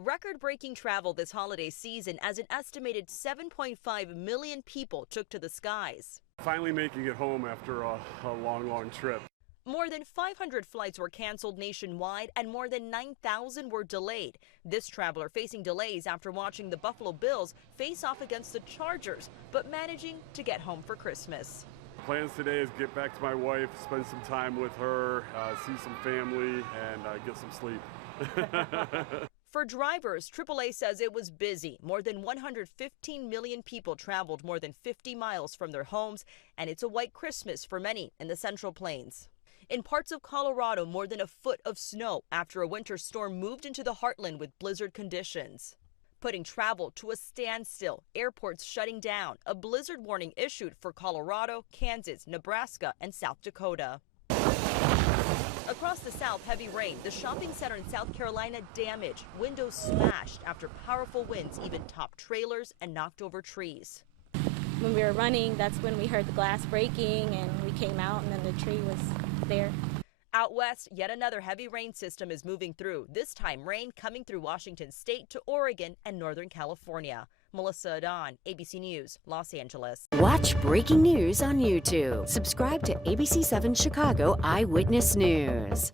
Record-breaking travel this holiday season as an estimated 7.5 million people took to the skies. Finally making it home after a long trip. More than 500 flights were canceled nationwide and more than 9,000 were delayed. This traveler facing delays after watching the Buffalo Bills face off against the Chargers, but managing to get home for Christmas. Plans today is get back to my wife, spend some time with her, see some family, and get some sleep. For drivers, AAA says it was busy. More than 115 million people traveled more than 50 miles from their homes, and it's a white Christmas for many in the Central Plains. In parts of Colorado, more than a foot of snow after a winter storm moved into the heartland with blizzard conditions, putting travel to a standstill, airports shutting down, a blizzard warning issued for Colorado, Kansas, Nebraska, and South Dakota. Across the South, heavy rain. The shopping center in South Carolina damaged, windows smashed after powerful winds even topped trailers and knocked over trees. When we were running, that's when we heard the glass breaking and we came out and then the tree was there. Out west, yet another heavy rain system is moving through, this time rain coming through Washington State to Oregon and Northern California. Melissa Adon, ABC News, Los Angeles. Watch breaking news on YouTube. Subscribe to ABC 7 Chicago Eyewitness News.